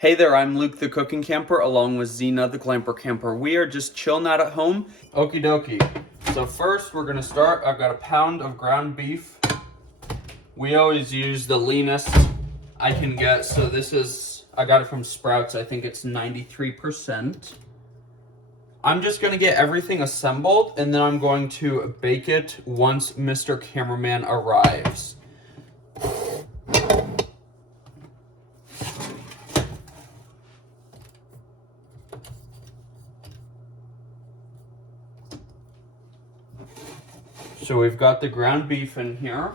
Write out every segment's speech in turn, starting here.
Hey there, I'm Luke the Cooking Camper along with Zena the Glamper Camper. We are just chilling out at home. Okie dokie. So first we're gonna start. I've got a pound of ground beef. We always use the leanest I can get. So this is, I got it from Sprouts. I think it's 93%. I'm just gonna get everything assembled and then I'm going to bake it once Mr. Cameraman arrives. So we've got the ground beef in here.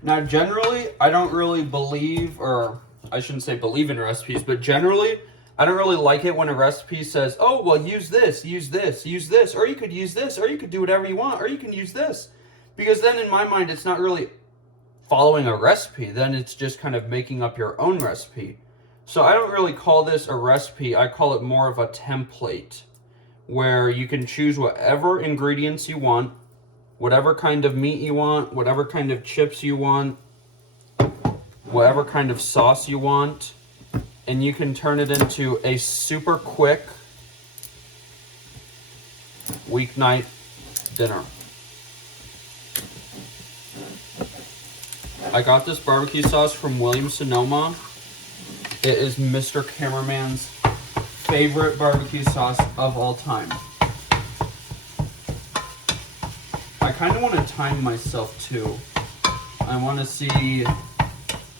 Now generally, I don't really believe, or I shouldn't say believe in recipes, but generally, I don't really like it when a recipe says, oh, well, use this, use this, use this, or you could use this, or you could do whatever you want, or you can use this. Because then in my mind, it's not really following a recipe. Then it's just kind of making up your own recipe. So I don't really call this a recipe. I call it more of a template where you can choose whatever ingredients you want, whatever kind of meat you want, whatever kind of chips you want, whatever kind of sauce you want. And you can turn it into a super quick weeknight dinner. I got this barbecue sauce from Williams-Sonoma. It is Mr. Cameraman's favorite barbecue sauce of all time. I kind of want to time myself too. I want to see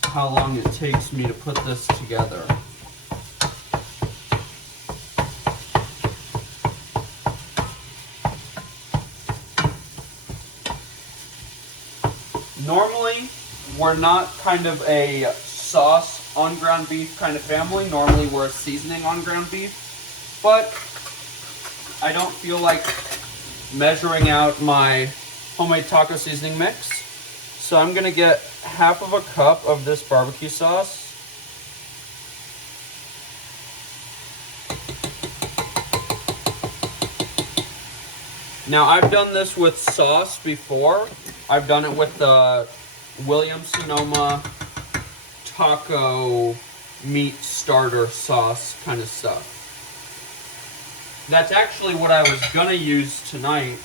how long it takes me to put this together. Normally, we're not kind of a sauce on ground beef kind of family. Normally, we're a seasoning on ground beef. But I don't feel like measuring out my homemade taco seasoning mix. So I'm gonna get half of a cup of this barbecue sauce. Now I've done this with sauce before. I've done it with the Williams-Sonoma taco meat starter sauce kind of stuff. That's actually what I was gonna use tonight,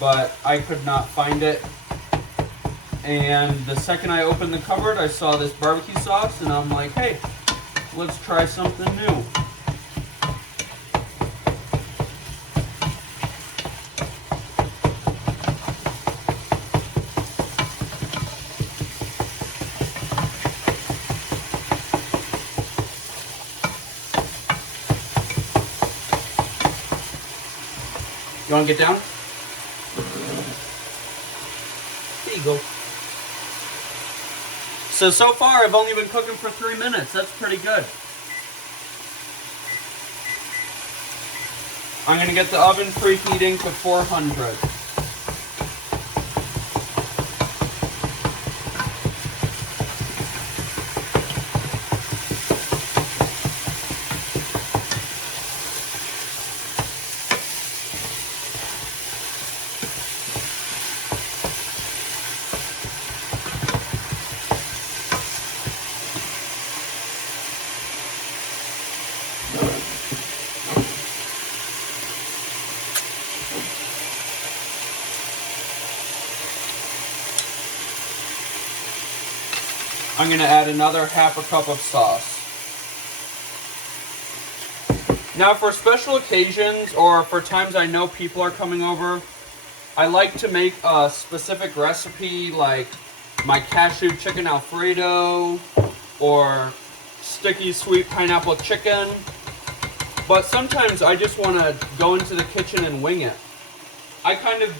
but I could not find it. And the second I opened the cupboard, I saw this barbecue sauce, and I'm like, hey, let's try something new. You want to get down? There you go. So far, I've only been cooking for 3 minutes. That's pretty good. I'm going to get the oven preheating to 400. I'm going to add another half a cup of sauce. Now for special occasions or for times I know people are coming over, I like to make a specific recipe like my cashew chicken Alfredo or sticky sweet pineapple chicken. But sometimes I just want to go into the kitchen and wing it. I kind of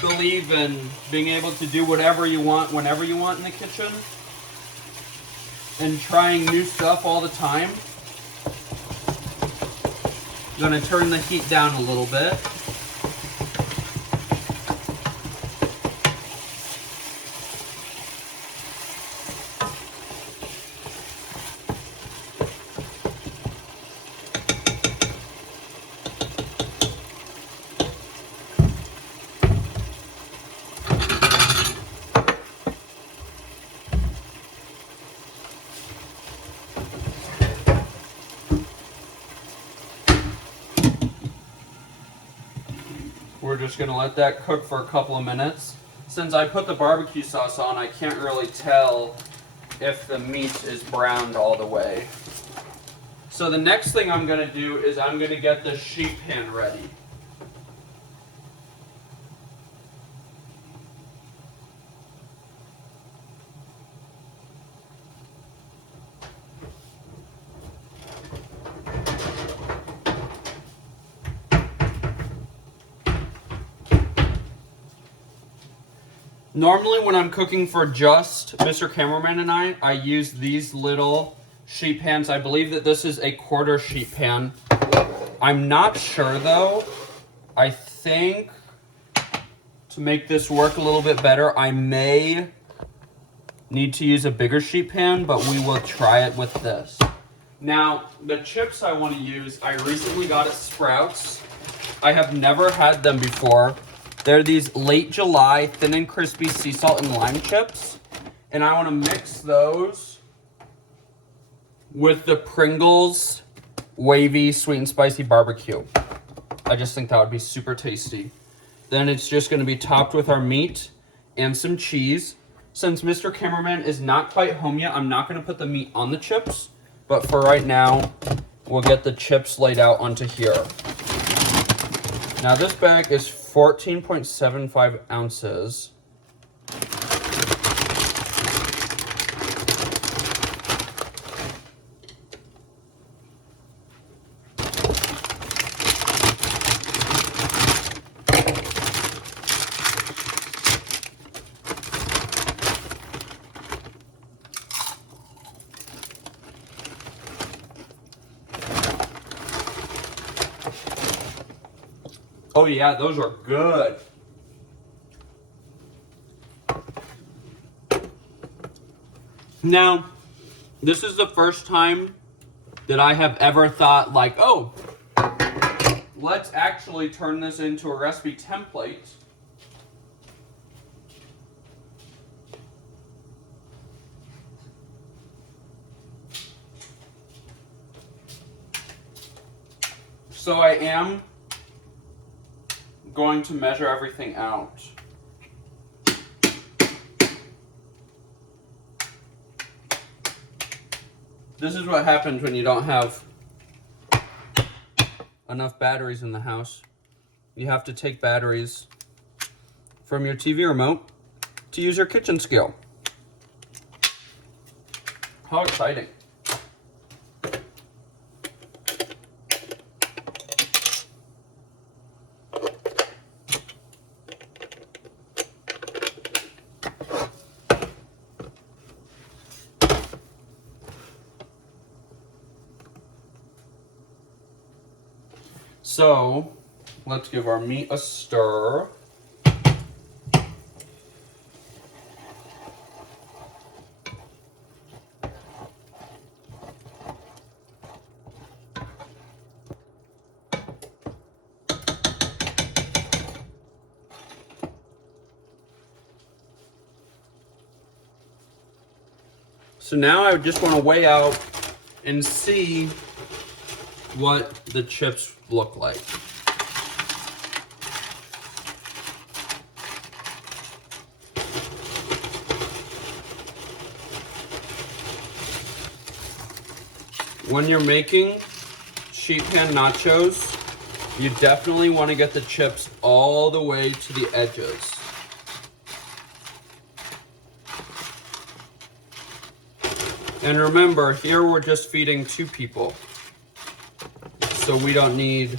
believe in being able to do whatever you want, whenever you want in the kitchen. And trying new stuff all the time. I'm going to turn the heat down a little bit. just gonna let that cook for a couple of minutes. Since I put the barbecue sauce on, I can't really tell if the meat is browned all the way. So the next thing I'm gonna do is I'm gonna get the sheet pan ready. Normally when I'm cooking for just Mr. Cameraman and I use these little sheet pans. I believe that this is a 1/4 sheet pan. I'm not sure though. I think to make this work a little bit better, I may need to use a bigger sheet pan, but we will try it with this. Now, the chips I want to use, I recently got at Sprouts. I have never had them before. They're these late July thin and crispy sea salt and lime chips. And I want to mix those with the Pringles wavy sweet and spicy barbecue. I just think that would be super tasty. Then it's just going to be topped with our meat and some cheese. Since Mr. Cameraman is not quite home yet, I'm not going to put the meat on the chips. But for right now, we'll get the chips laid out onto here. Now this bag is 14.75 ounces. Oh yeah, those are good. Now, this is the first time that I have ever thought like, oh, let's actually turn this into a recipe template. So I am going to measure everything out. This is what happens when you don't have enough batteries in the house. You have to take batteries from your TV remote to use your kitchen skill. How exciting. So, let's give our meat a stir. So now I just want to weigh out and see what the chips look like. When you're making sheet pan nachos, you definitely want to get the chips all the way to the edges. And remember, here we're just feeding 2 people. So we don't need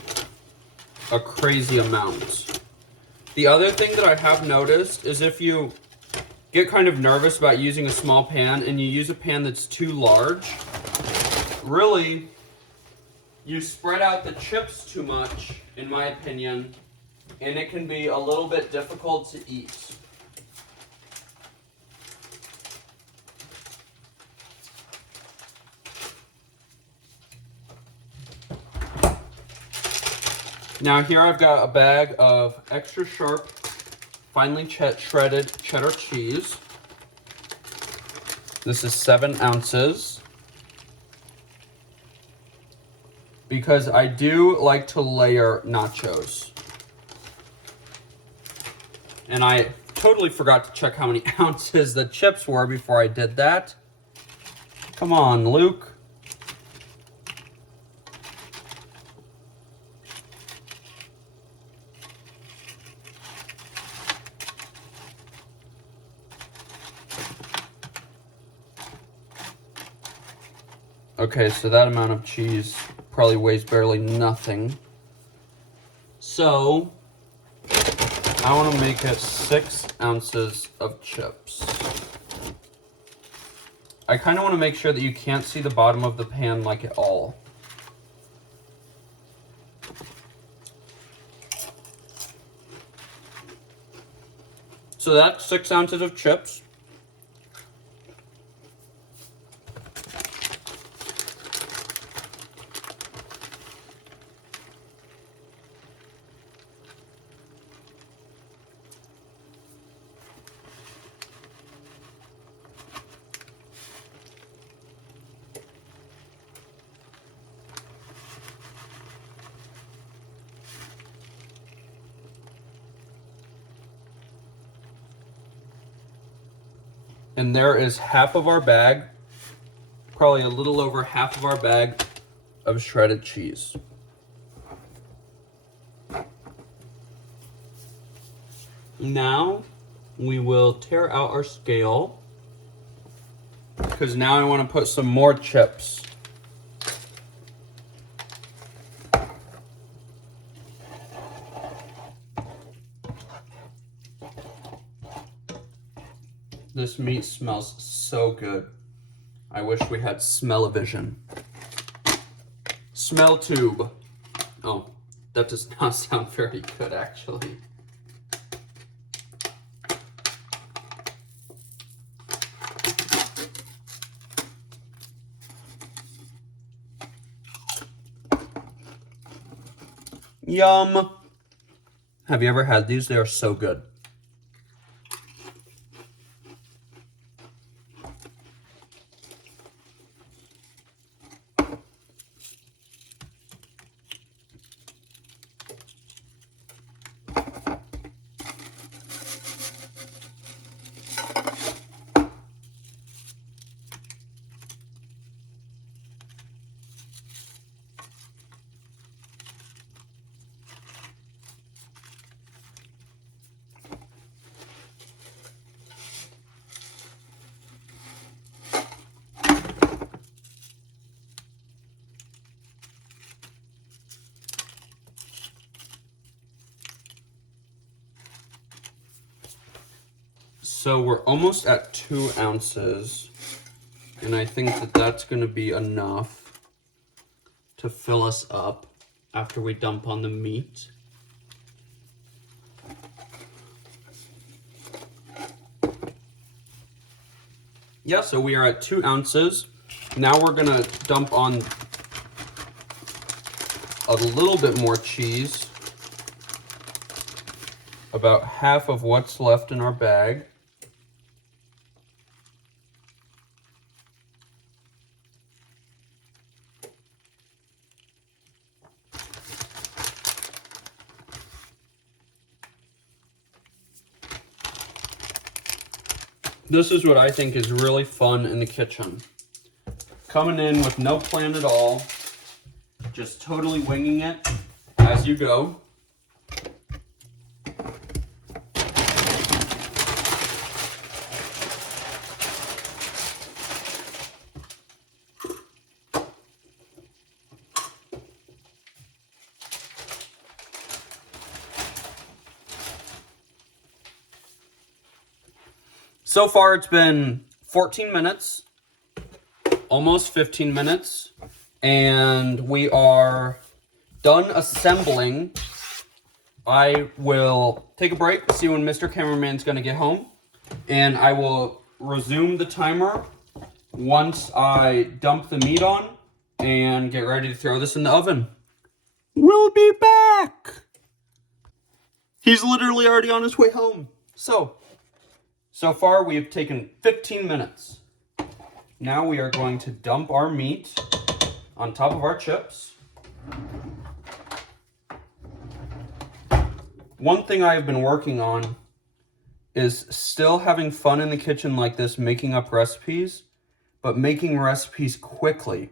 a crazy amount. The other thing that I have noticed is if you get kind of nervous about using a small pan and you use a pan that's too large, really, you spread out the chips too much, in my opinion, and it can be a little bit difficult to eat. Now here I've got a bag of extra sharp, finely shredded cheddar cheese. This is 7 ounces. Because I do like to layer nachos. And I totally forgot to check how many ounces the chips were before I did that. Come on, Luke. Okay, so that amount of cheese probably weighs barely nothing. So, I want to make it 6 ounces of chips. I kind of want to make sure that you can't see the bottom of the pan like at all. So that's 6 ounces of chips. And there is half of our bag, probably a little over half of our bag of shredded cheese. Now we will tear out our scale, because now I want to put some more chips. This meat smells so good. I wish we had smell-o-vision. Smell tube. Oh, that does not sound very good, actually. Yum. Have you ever had these? They are so good. So we're almost at 2 ounces, and I think that that's going to be enough to fill us up after we dump on the meat. Yeah, so we are at 2 ounces. Now we're going to dump on a little bit more cheese, about half of what's left in our bag. This is what I think is really fun in the kitchen. Coming in with no plan at all, just totally winging it as you go. So far, it's been 14 minutes, almost 15 minutes, and we are done assembling. I will take a break, see when Mr. Cameraman's going to get home, and I will resume the timer once I dump the meat on and get ready to throw this in the oven. We'll be back! He's literally already on his way home. So far, we have taken 15 minutes. Now we are going to dump our meat on top of our chips. One thing I have been working on is still having fun in the kitchen like this, making up recipes, but making recipes quickly.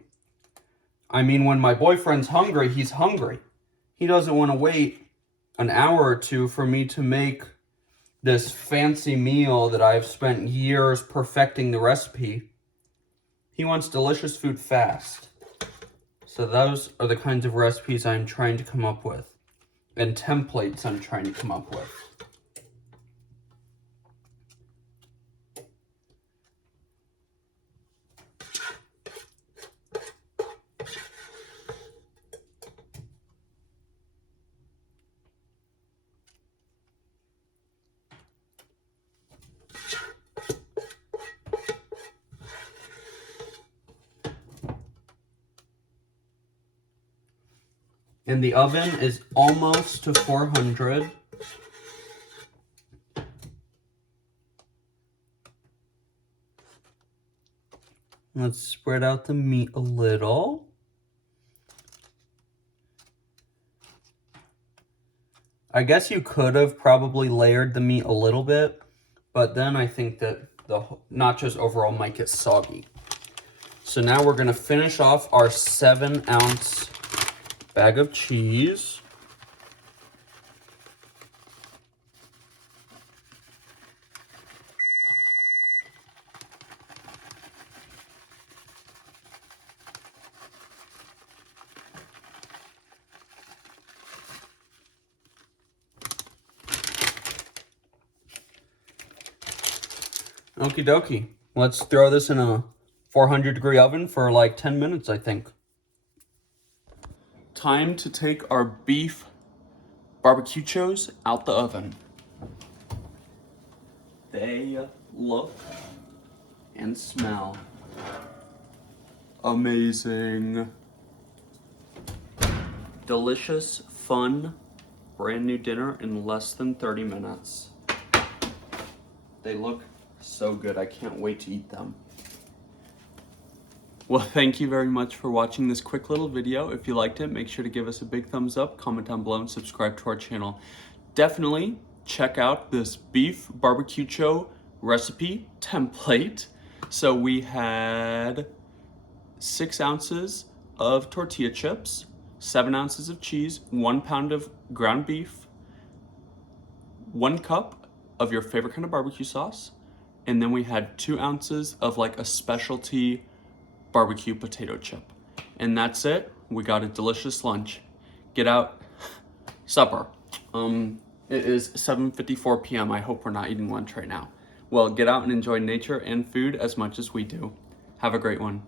I mean, when my boyfriend's hungry, he's hungry. He doesn't want to wait an hour or two for me to make this fancy meal that I've spent years perfecting the recipe. He wants delicious food fast. So those are the kinds of recipes I'm trying to come up with, and templates I'm trying to come up with. And the oven is almost to 400. Let's spread out the meat a little. I guess you could have probably layered the meat a little bit, but then I think that the nachos overall might get soggy. So now we're gonna finish off our 7-ounce bag of cheese. Okie dokie. Let's throw this in a 400-degree oven for like 10 minutes, I think. Time to take our beef BBQchos out the oven. They look and smell amazing. Delicious, fun, brand new dinner in less than 30 minutes. They look so good. I can't wait to eat them. Well, thank you very much for watching this quick little video. If you liked it, make sure to give us a big thumbs up, comment down below, and subscribe to our channel. Definitely check out this beef BBQcho recipe template. So we had 6 ounces of tortilla chips, 7 ounces of cheese, 1 pound of ground beef, 1 cup of your favorite kind of barbecue sauce, and then we had 2 ounces of like a specialty barbecue potato chip. And that's it. We got a delicious lunch. Get out. Supper. It is 7:54 p.m. I hope we're not eating lunch right now. Well, get out and enjoy nature and food as much as we do. Have a great one.